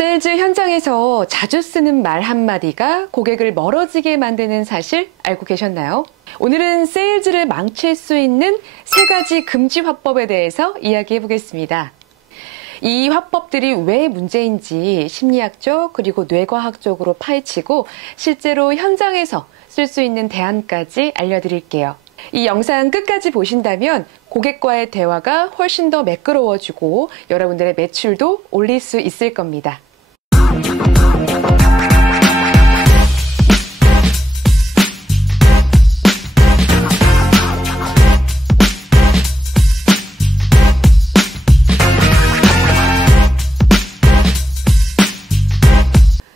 세일즈 현장에서 자주 쓰는 말 한마디가 고객을 멀어지게 만드는 사실 알고 계셨나요? 오늘은 세일즈를 망칠 수 있는 3가지 금지 화법에 대해서 이야기해 보겠습니다. 이 화법들이 왜 문제인지 심리학적 그리고 뇌과학적으로 파헤치고 실제로 현장에서 쓸 수 있는 대안까지 알려드릴게요. 이 영상 끝까지 보신다면 고객과의 대화가 훨씬 더 매끄러워지고 여러분들의 매출도 올릴 수 있을 겁니다.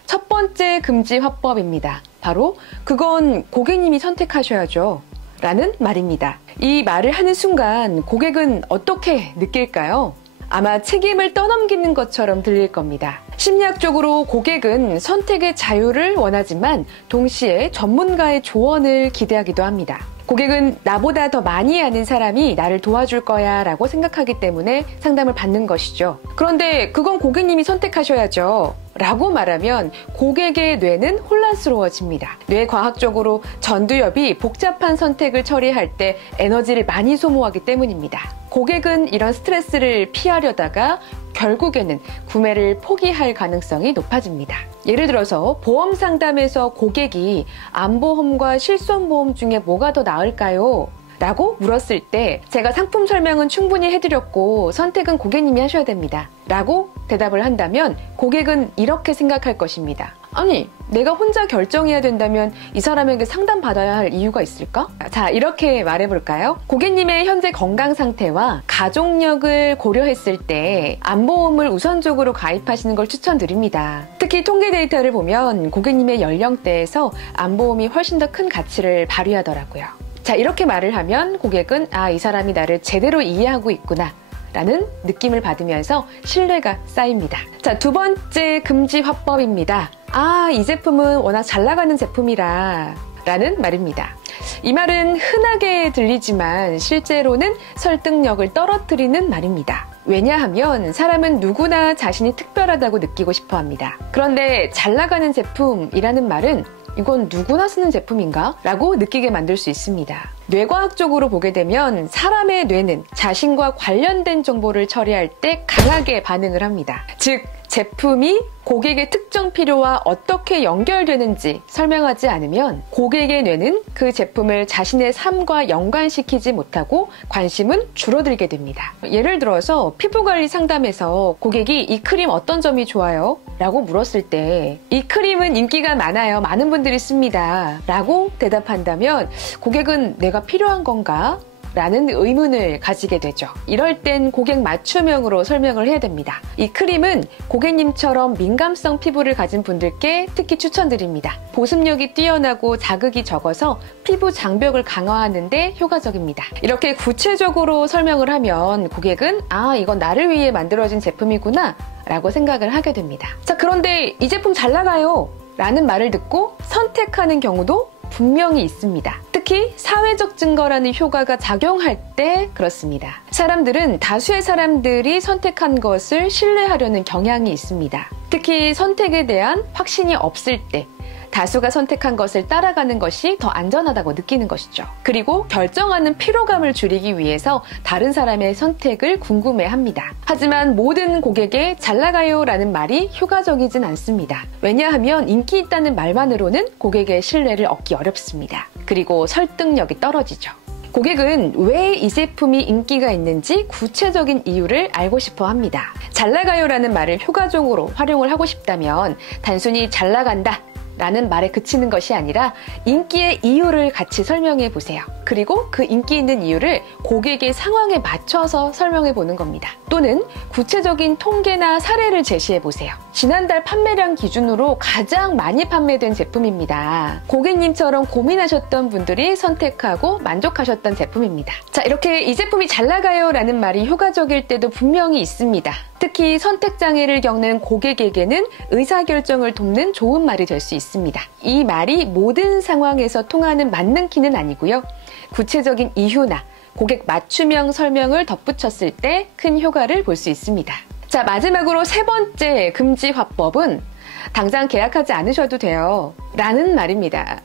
첫 번째 금지 화법입니다. 바로 그건 고객님이 선택하셔야죠 라는 말입니다. 이 말을 하는 순간 고객은 어떻게 느낄까요? 아마 책임을 떠넘기는 것처럼 들릴 겁니다. 심리학적으로 고객은 선택의 자유를 원하지만 동시에 전문가의 조언을 기대하기도 합니다. 고객은 나보다 더 많이 아는 사람이 나를 도와줄 거야 라고 생각하기 때문에 상담을 받는 것이죠. 그런데 그건 고객님이 선택하셔야죠 라고 말하면 고객의 뇌는 혼란스러워집니다. 뇌과학적으로 전두엽이 복잡한 선택을 처리할 때 에너지를 많이 소모하기 때문입니다. 고객은 이런 스트레스를 피하려다가 결국에는 구매를 포기할 가능성이 높아집니다. 예를 들어서 보험 상담에서 고객이 암보험과 실손보험 중에 뭐가 더 나을까요? 라고 물었을 때 제가 상품 설명은 충분히 해드렸고 선택은 고객님이 하셔야 됩니다 라고 대답을 한다면 고객은 이렇게 생각할 것입니다. 아니, 내가 혼자 결정해야 된다면 이 사람에게 상담받아야 할 이유가 있을까? 자, 이렇게 말해볼까요? 고객님의 현재 건강 상태와 가족력을 고려했을 때 암보험을 우선적으로 가입하시는 걸 추천드립니다. 특히 통계 데이터를 보면 고객님의 연령대에서 암보험이 훨씬 더 큰 가치를 발휘하더라고요. 자, 이렇게 말을 하면 고객은 이 사람이 나를 제대로 이해하고 있구나 라는 느낌을 받으면서 신뢰가 쌓입니다. 자, 두 번째 금지 화법입니다. 이 제품은 워낙 잘 나가는 제품이라 라는 말입니다. 이 말은 흔하게 들리지만 실제로는 설득력을 떨어뜨리는 말입니다. 왜냐하면 사람은 누구나 자신이 특별하다고 느끼고 싶어 합니다. 그런데 잘 나가는 제품이라는 말은 이건 누구나 쓰는 제품인가? 라고 느끼게 만들 수 있습니다. 뇌과학적으로 보게 되면 사람의 뇌는 자신과 관련된 정보를 처리할 때 강하게 반응을 합니다. 즉, 제품이 고객의 특정 필요와 어떻게 연결되는지 설명하지 않으면 고객의 뇌는 그 제품을 자신의 삶과 연관시키지 못하고 관심은 줄어들게 됩니다. 예를 들어서 피부관리 상담에서 고객이 이 크림 어떤 점이 좋아요? 라고 물었을 때 이 크림은 인기가 많아요. 많은 분들이 씁니다. 라고 대답한다면 고객은 내가 필요한 건가? 라는 의문을 가지게 되죠. 이럴 땐 고객 맞춤형으로 설명을 해야 됩니다. 이 크림은 고객님처럼 민감성 피부를 가진 분들께 특히 추천드립니다. 보습력이 뛰어나고 자극이 적어서 피부 장벽을 강화하는 데 효과적입니다. 이렇게 구체적으로 설명을 하면 고객은 이건 나를 위해 만들어진 제품이구나 라고 생각을 하게 됩니다. 자, 그런데 이 제품 잘 나가요 라는 말을 듣고 선택하는 경우도 분명히 있습니다. 특히 사회적 증거라는 효과가 작용할 때 그렇습니다. 사람들은 다수의 사람들이 선택한 것을 신뢰하려는 경향이 있습니다. 특히 선택에 대한 확신이 없을 때 다수가 선택한 것을 따라가는 것이 더 안전하다고 느끼는 것이죠. 그리고 결정하는 피로감을 줄이기 위해서 다른 사람의 선택을 궁금해합니다. 하지만 모든 고객의 잘 나가요 라는 말이 효과적이진 않습니다. 왜냐하면 인기 있다는 말만으로는 고객의 신뢰를 얻기 어렵습니다. 그리고 설득력이 떨어지죠. 고객은 왜 이 제품이 인기가 있는지 구체적인 이유를 알고 싶어 합니다. 잘 나가요 라는 말을 효과적으로 활용을 하고 싶다면 단순히 잘 나간다 라는 말에 그치는 것이 아니라 인기의 이유를 같이 설명해 보세요. 그리고 그 인기 있는 이유를 고객의 상황에 맞춰서 설명해 보는 겁니다. 또는 구체적인 통계나 사례를 제시해 보세요. 지난달 판매량 기준으로 가장 많이 판매된 제품입니다. 고객님처럼 고민하셨던 분들이 선택하고 만족하셨던 제품입니다. 자, 이렇게 이 제품이 잘 나가요 라는 말이 효과적일 때도 분명히 있습니다. 특히 선택장애를 겪는 고객에게는 의사결정을 돕는 좋은 말이 될 수 있습니다. 이 말이 모든 상황에서 통하는 만능 키는 아니고요. 구체적인 이유나 고객 맞춤형 설명을 덧붙였을 때 큰 효과를 볼 수 있습니다. 자, 마지막으로 세 번째 금지 화법은 당장 계약하지 않으셔도 돼요. 라는 말입니다.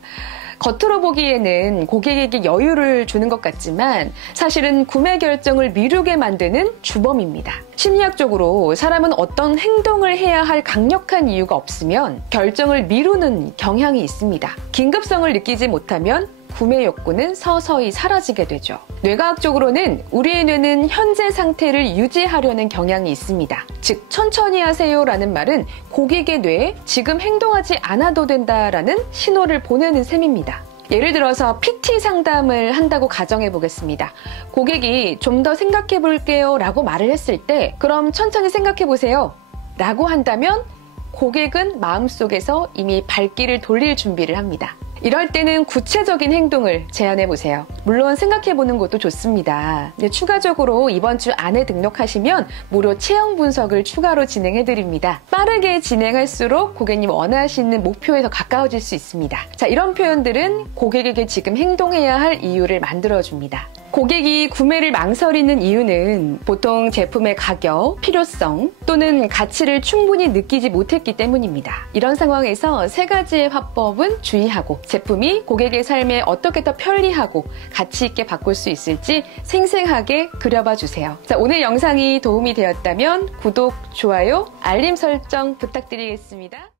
겉으로 보기에는 고객에게 여유를 주는 것 같지만 사실은 구매 결정을 미루게 만드는 주범입니다. 심리학적으로 사람은 어떤 행동을 해야 할 강력한 이유가 없으면 결정을 미루는 경향이 있습니다. 긴급성을 느끼지 못하면 구매 욕구는 서서히 사라지게 되죠. 뇌과학적으로는 우리의 뇌는 현재 상태를 유지하려는 경향이 있습니다. 즉, 천천히 하세요라는 말은 고객의 뇌에 지금 행동하지 않아도 된다라는 신호를 보내는 셈입니다. 예를 들어서 PT 상담을 한다고 가정해 보겠습니다. 고객이 좀 더 생각해 볼게요 라고 말을 했을 때 그럼 천천히 생각해 보세요 라고 한다면 고객은 마음속에서 이미 발길을 돌릴 준비를 합니다. 이럴 때는 구체적인 행동을 제안해 보세요. 물론 생각해 보는 것도 좋습니다. 추가적으로 이번 주 안에 등록하시면 무료 체형 분석을 추가로 진행해 드립니다. 빠르게 진행할수록 고객님 원하시는 목표에 더 가까워질 수 있습니다. 자, 이런 표현들은 고객에게 지금 행동해야 할 이유를 만들어 줍니다. 고객이 구매를 망설이는 이유는 보통 제품의 가격, 필요성 또는 가치를 충분히 느끼지 못했기 때문입니다. 이런 상황에서 세 가지의 화법은 주의하고 제품이 고객의 삶에 어떻게 더 편리하고 가치 있게 바꿀 수 있을지 생생하게 그려봐 주세요. 자, 오늘 영상이 도움이 되었다면 구독, 좋아요, 알림 설정 부탁드리겠습니다.